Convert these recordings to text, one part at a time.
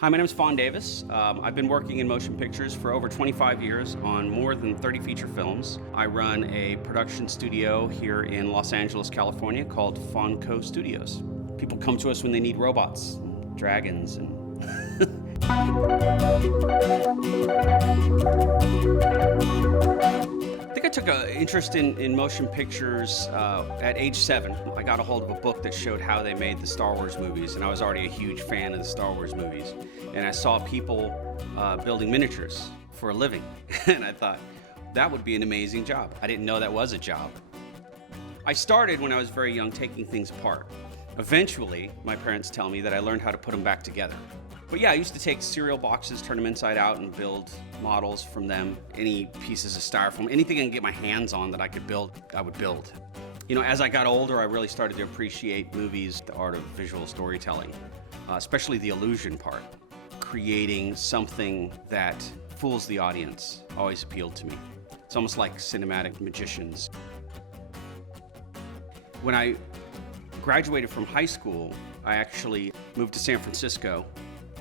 Hi, my name is Fon Davis. I've been working in motion pictures for over 25 years on more than 30 feature films. I run a production studio here in Los Angeles, California called Fon Studios. People come to us when they need robots, and dragons, and I think I took an interest in motion pictures at age 7. I got a hold of a book that showed how they made the Star Wars movies, and I was already a huge fan of the Star Wars movies. And I saw people building miniatures for a living, and I thought, that would be an amazing job. I didn't know that was a job. I started when I was very young taking things apart. Eventually, my parents tell me that I learned how to put them back together. But yeah, I used to take cereal boxes, turn them inside out, and build models from them. Any pieces of styrofoam, anything I can get my hands on that I could build, I would build. You know, as I got older, I really started to appreciate movies, the art of visual storytelling, especially the illusion part. Creating something that fools the audience always appealed to me. It's almost like cinematic magicians. When I graduated from high school, I actually moved to San Francisco,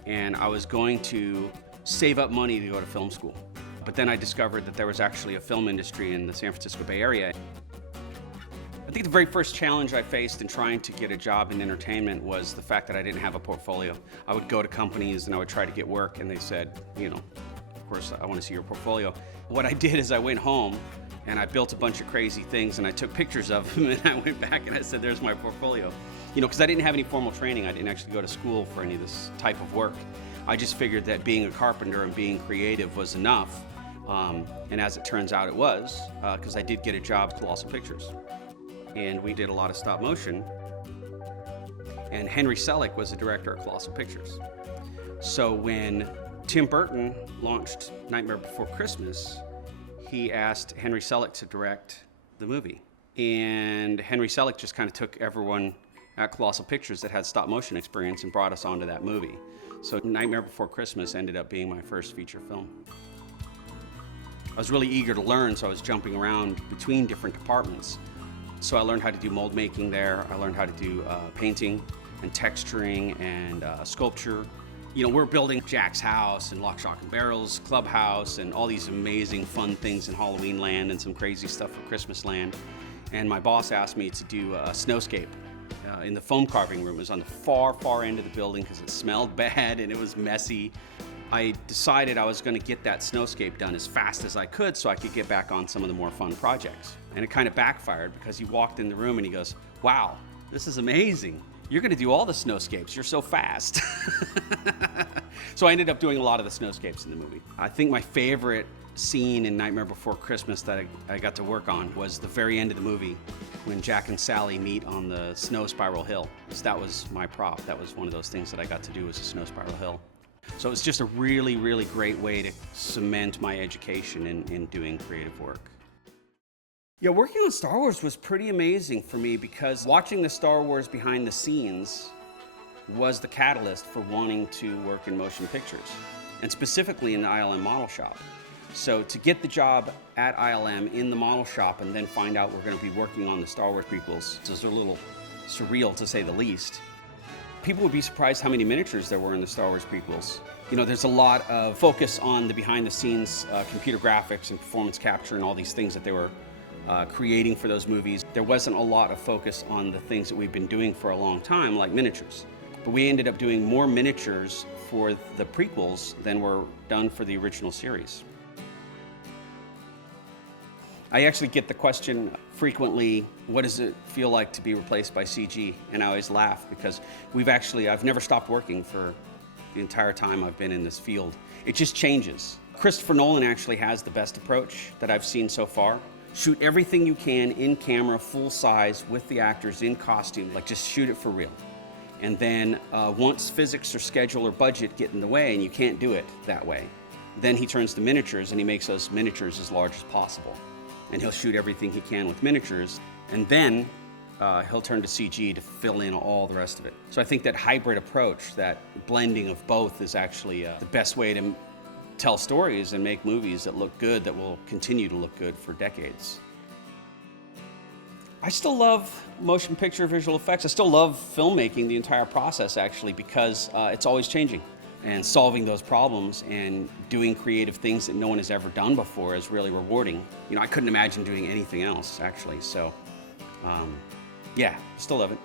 and I was going to save up money to go to film school. But then I discovered that there was actually a film industry in the San Francisco Bay Area. I think the very first challenge I faced in trying to get a job in entertainment was the fact that I didn't have a portfolio. I would go to companies and I would try to get work, and they said, you know, of course, I want to see your portfolio. What I did is I went home and I built a bunch of crazy things, and I took pictures of them, and I went back and I said, there's my portfolio. You know, because I didn't have any formal training. I didn't actually go to school for any of this type of work. I just figured that being a carpenter and being creative was enough. And as it turns out, it was, because I did get a job at Colossal Pictures. And we did a lot of stop motion. And Henry Selick was the director at Colossal Pictures. So when Tim Burton launched Nightmare Before Christmas, he asked Henry Selick to direct the movie. And Henry Selick just kind of took everyone at Colossal Pictures that had stop motion experience and brought us onto that movie. So Nightmare Before Christmas ended up being my first feature film. I was really eager to learn, so I was jumping around between different departments. So I learned how to do mold making there. I learned how to do painting and texturing and sculpture. You know, we're building Jack's house and Lock, Shock, and Barrel's clubhouse and all these amazing fun things in Halloween Land and some crazy stuff for Christmas Land. And my boss asked me to do a snowscape in the foam carving room. It was on the far, far end of the building because it smelled bad and it was messy. I decided I was going to get that snowscape done as fast as I could so I could get back on some of the more fun projects. And it kind of backfired because he walked in the room and he goes, wow, this is amazing. You're going to do all the snowscapes. You're so fast. So I ended up doing a lot of the snowscapes in the movie. I think my favorite scene in Nightmare Before Christmas that I got to work on was the very end of the movie when Jack and Sally meet on the snow spiral hill. So that was my prop. That was one of those things that I got to do, was a snow spiral hill. So it's just a really, really great way to cement my education in doing creative work. Yeah, working on Star Wars was pretty amazing for me because watching the Star Wars behind the scenes was the catalyst for wanting to work in motion pictures, and specifically in the ILM model shop. So to get the job at ILM in the model shop and then find out we're going to be working on the Star Wars prequels is a little surreal, to say the least. People would be surprised how many miniatures there were in the Star Wars prequels. You know, there's a lot of focus on the behind-the-scenes computer graphics and performance capture and all these things that they were creating for those movies. There wasn't a lot of focus on the things that we've been doing for a long time, like miniatures. But we ended up doing more miniatures for the prequels than were done for the original series. I actually get the question frequently, what does it feel like to be replaced by CG? And I always laugh because I've never stopped working for the entire time I've been in this field. It just changes. Christopher Nolan actually has the best approach that I've seen so far. Shoot everything you can in camera, full size, with the actors in costume, like just shoot it for real. And then once physics or schedule or budget get in the way and you can't do it that way, then he turns to miniatures and he makes those miniatures as large as possible. And he'll shoot everything he can with miniatures, and then he'll turn to CG to fill in all the rest of it. So I think that hybrid approach, that blending of both, is actually the best way to tell stories and make movies that look good, that will continue to look good for decades. I still love motion picture visual effects. I still love filmmaking, the entire process actually, because it's always changing. and solving those problems and doing creative things that no one has ever done before is really rewarding. I couldn't imagine doing anything else, actually. So, yeah, still love it.